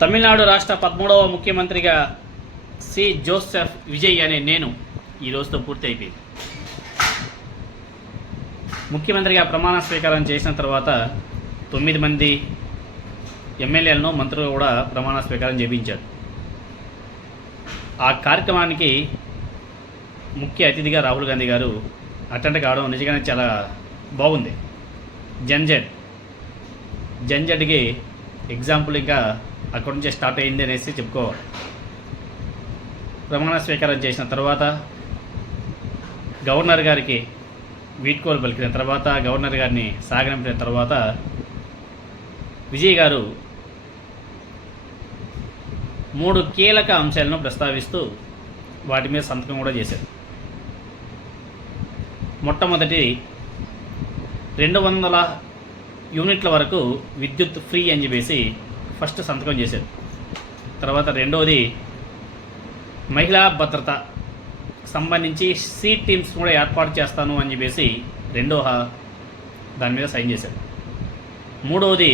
తమిళనాడు రాష్ట్ర 13వ ముఖ్యమంత్రిగా C Joseph Vijay అనే నేను ఈ రోజుతో పూర్తి అయిపోయింది. ముఖ్యమంత్రిగా ప్రమాణ స్వీకారం చేసిన తర్వాత 9 మంది ఎమ్మెల్యేలను మంత్రులు కూడా ప్రమాణ స్వీకారం చేయించారు. ఆ కార్యక్రమానికి ముఖ్య అతిథిగా రాహుల్ గాంధీ గారు అటెండ్ కావడం నిజంగానే చాలా బాగుంది. జంజడ్కి ఎగ్జాంపుల్ ఇంకా అక్కడి నుంచే స్టార్ట్ అయింది అనేసి చెప్పుకోవాలి. ప్రమాణ స్వీకారం చేసిన తర్వాత గవర్నర్ గారికి వీడ్కోలు పలికిన తర్వాత, గవర్నర్ గారిని సాగనంపిన తర్వాత విజయ్ గారు 3 కీలక అంశాలను ప్రస్తావిస్తూ వాటి మీద సంతకం కూడా చేశారు. మొట్టమొదటి 200 యూనిట్ల వరకు విద్యుత్ ఫ్రీ అని చెప్పేసి ఫస్ట్ సంతకం చేశారు. తర్వాత రెండవది మహిళా భద్రత సంబంధించి సి టీమ్స్ కూడా ఏర్పాటు చేస్తాను అని చెప్పేసి దాని మీద సైన్ చేశారు. మూడవది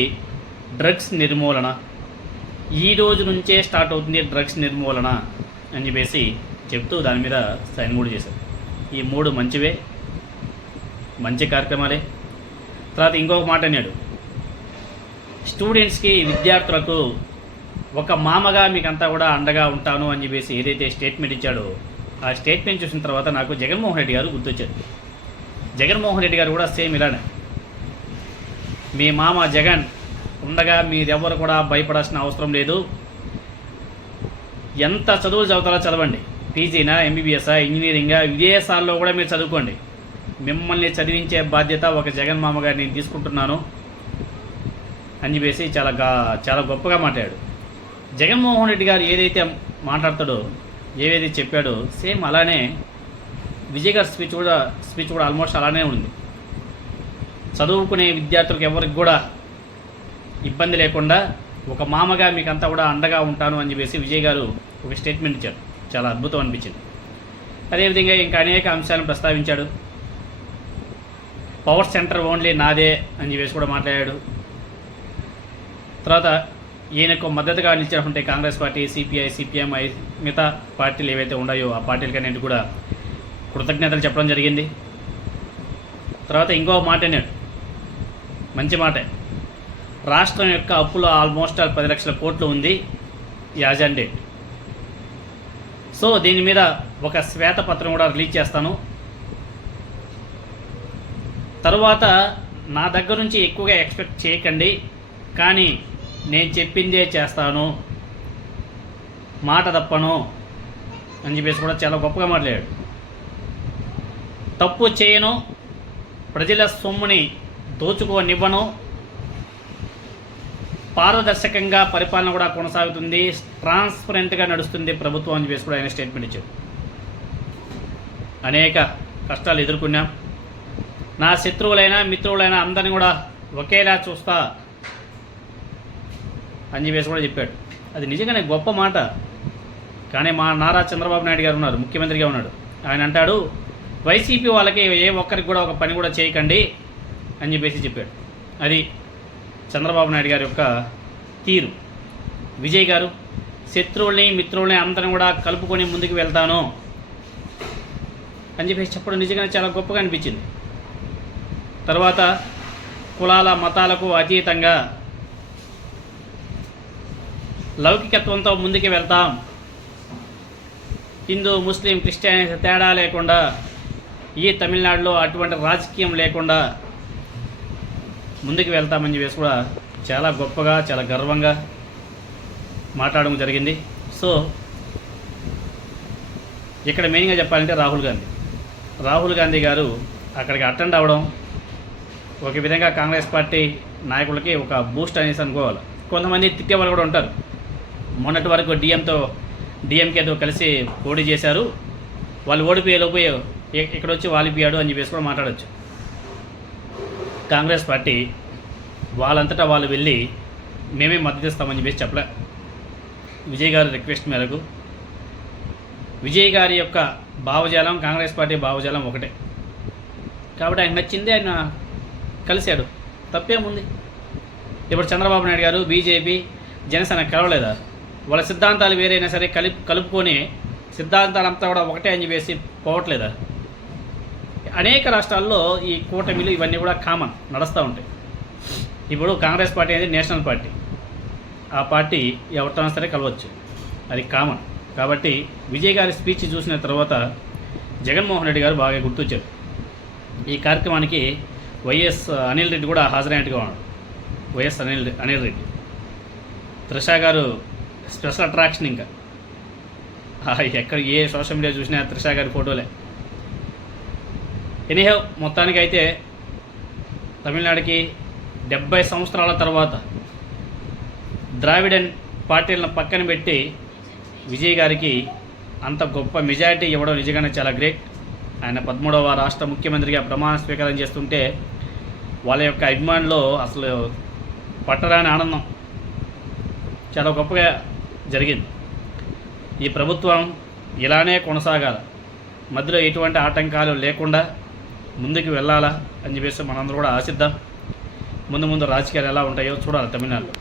డ్రగ్స్ నిర్మూలన, ఈ రోజు నుంచే స్టార్ట్ అవుతుంది డ్రగ్స్ నిర్మూలన అని చెప్పేసి చెప్తూ దాని మీద సైన్ కూడా చేశారు. ఈ 3 మంచివే, మంచి కార్యక్రమాలే. తర్వాత ఇంకొక మాట అన్నాడు, స్టూడెంట్స్కి, విద్యార్థులకు ఒక మామగా మీకంతా కూడా అండగా ఉంటాను అని చెప్పేసి ఏదైతే స్టేట్మెంట్ ఇచ్చాడో ఆ స్టేట్మెంట్ చూసిన తర్వాత నాకు జగన్మోహన్ రెడ్డి గారు గుర్తొచ్చారు. జగన్మోహన్ రెడ్డి గారు కూడా సేమ్ ఇలానే, మీ మామ జగన్ ఉండగా మీరెవ్వరు కూడా భయపడాల్సిన అవసరం లేదు, ఎంత చదువులు చదువుతారో చదవండి, పీజీనా, ఎంబీబీఎస్ఆ, ఇంజనీరింగా, విదేశాల్లో కూడా మీరు చదువుకోండి, మిమ్మల్ని చదివించే బాధ్యత ఒక జగన్ మామ గారు నేను తీసుకుంటున్నాను అని చెప్పేసి చాలా గొప్పగా మాట్లాడాడు. జగన్మోహన్ రెడ్డి గారు ఏదైతే మాట్లాడతాడో, ఏదైతే చెప్పాడో సేమ్ అలానే విజయ్ గారి స్పీచ్ కూడా ఆల్మోస్ట్ అలానే ఉంది. చదువుకునే విద్యార్థులకు ఎవరికి కూడా ఇబ్బంది లేకుండా ఒక మామగా మీకంతా కూడా అండగా ఉంటాను అని చెప్పేసి విజయ్ గారు ఒక స్టేట్మెంట్ ఇచ్చారు. చాలా అద్భుతం అనిపించింది. అదేవిధంగా ఇంకా అనేక అంశాలను ప్రస్తావించాడు. పవర్ సెంటర్ ఓన్లీ నాదే అని చెప్పేసి కూడా మాట్లాడాడు. తర్వాత ఈయనకు మద్దతుగా నిలిచినటువంటి కాంగ్రెస్ పార్టీ, సిపిఐ, సిపిఎం, మిగతా పార్టీలు ఏవైతే ఉన్నాయో ఆ పార్టీలకన్నింటి కూడా కృతజ్ఞతలు చెప్పడం జరిగింది. తర్వాత ఇంకో మాట అన్నాడు, మంచి మాటే, రాష్ట్రం యొక్క అప్పులు ఆల్మోస్ట్ 10 లక్షల కోట్లు ఉంది యాజ్ అండ్ డేట్. సో దీని మీద ఒక శ్వేతపత్రం కూడా రిలీజ్ చేస్తాను, తర్వాత నా దగ్గర నుంచి ఎక్కువగా ఎక్స్పెక్ట్ చేయకండి, కానీ నేను చెప్పిందే చేస్తాను, మాట తప్పను అని చెప్పేసి కూడా చాలా గొప్పగా మాట్లాడాడు. తప్పు చేయను, ప్రజల సొమ్ముని దోచుకోనివ్వను, పారదర్శకంగా పరిపాలన కూడా కొనసాగుతుంది, ట్రాన్స్పరెంట్గా నడుస్తుంది ప్రభుత్వం అని చెప్పేసి కూడా ఆయన స్టేట్మెంట్ ఇచ్చాడు. అనేక కష్టాలు ఎదుర్కొన్నాం, నా శత్రువులైనా మిత్రువులైనా అందరినీ కూడా ఒకేలా చూస్తా అని చెప్పేసి కూడా చెప్పాడు. అది నిజంగానే గొప్ప మాట. కానీ మా నారా చంద్రబాబు నాయుడు గారు ఉన్నారు, ముఖ్యమంత్రిగా ఉన్నాడు, ఆయన అంటాడు వైసీపీ వాళ్ళకి ఏ ఒక్కరికి కూడా ఒక పని కూడా చేయకండి అని చెప్పేసి చెప్పాడు. అది చంద్రబాబు నాయుడు గారి యొక్క తీరు. విజయ్ గారు శత్రువుల్ని మిత్రుల్ని అందరిని కూడా కలుపుకొని ముందుకు వెళ్తాను అని చెప్పేసి చెప్పడం నిజంగానే చాలా గొప్పగా అనిపించింది. తర్వాత కులాల మతాలకు అతీతంగా లౌకికత్వంతో ముందుకు వెళ్తాం, హిందూ ముస్లిం క్రిస్టియన్ తేడా లేకుండా, ఈ తమిళనాడులో అటువంటి రాజకీయం లేకుండా ముందుకు వెళ్తామని చెప్పేసి కూడా చాలా గొప్పగా, చాలా గర్వంగా మాట్లాడడం జరిగింది. సో ఇక్కడ మెయిన్గా చెప్పాలంటే రాహుల్ గాంధీ గారు అక్కడికి అటెండ్ అవ్వడం ఒక విధంగా కాంగ్రెస్ పార్టీ నాయకులకి ఒక బూస్ట్ అనేసి అనుకోవాలి. కొంతమంది తిట్టేవాళ్ళు కూడా ఉంటారు, మొన్నటి వరకు డిఎంకేతో కలిసి పోటీ చేశారు, వాళ్ళు ఓడిపోయేలోపు ఇక్కడ వచ్చి వాలిపోయాడు అని చెప్పేసి కూడా మాట్లాడచ్చు. కాంగ్రెస్ పార్టీ వాళ్ళంతటా వాళ్ళు వెళ్ళి మేమే మద్దతు ఇస్తామని చెప్పేసి చెప్పలే. విజయ్ గారి రిక్వెస్ట్ మేరకు విజయ్ గారి యొక్క భావజాలం, కాంగ్రెస్ పార్టీ భావజాలం ఒకటే కాబట్టి ఆయన నచ్చింది, ఆయన కలిశాడు, తప్పేముంది. ఇప్పుడు చంద్రబాబు నాయుడు గారు, బీజేపీ, జనసేన కలవలేదా? వాళ్ళ సిద్ధాంతాలు వేరైనా సరే కలుపుకొని సిద్ధాంతాలంతా కూడా ఒకటే అని చెప్పేసి పోవట్లేదా? అనేక రాష్ట్రాల్లో ఈ కూటమిలు ఇవన్నీ కూడా కామన్ నడుస్తూ ఉంటాయి. ఇప్పుడు కాంగ్రెస్ పార్టీ అనేది నేషనల్ పార్టీ, ఆ పార్టీ ఎవరితో సరే కలవచ్చు, అది కామన్. కాబట్టి విజయ్ గారి స్పీచ్ చూసిన తర్వాత జగన్మోహన్ రెడ్డి గారు బాగా గుర్తొచ్చారు. ఈ కార్యక్రమానికి వైఎస్ అనిల్ రెడ్డి కూడా హాజరైనట్టుగా ఉన్నాడు. వైఎస్ అనిల్ రెడ్డి, త్రిష గారు స్పెషల్ అట్రాక్షన్. ఇంకా ఎక్కడ ఏ సోషల్ మీడియా చూసినా త్రిష గారి ఫోటోలే. ఎనీహౌ మొత్తానికైతే తమిళనాడుకి 70 సంవత్సరాల తర్వాత ద్రావిడన్ పార్టీలను పక్కన పెట్టి విజయ్ గారికి అంత గొప్ప మెజారిటీ ఇవ్వడం నిజంగానే చాలా గ్రేట్. ఆయన 13వ రాష్ట్ర ముఖ్యమంత్రిగా ప్రమాణ స్వీకారం చేస్తుంటే వాళ్ళ యొక్క అభిమానులు అసలు పట్టరాని ఆనందం, చాలా గొప్పగా జరిగింది. ఈ ప్రభుత్వం ఇలానే కొనసాగాల, మధ్యలో ఎటువంటి ఆటంకాలు లేకుండా ముందుకు వెళ్ళాలా అని చెప్పేసి మనందరూ కూడా ఆశిద్దాం. ముందు రాజకీయాలు ఎలా ఉంటాయో చూడాలి తమిళనాడులో.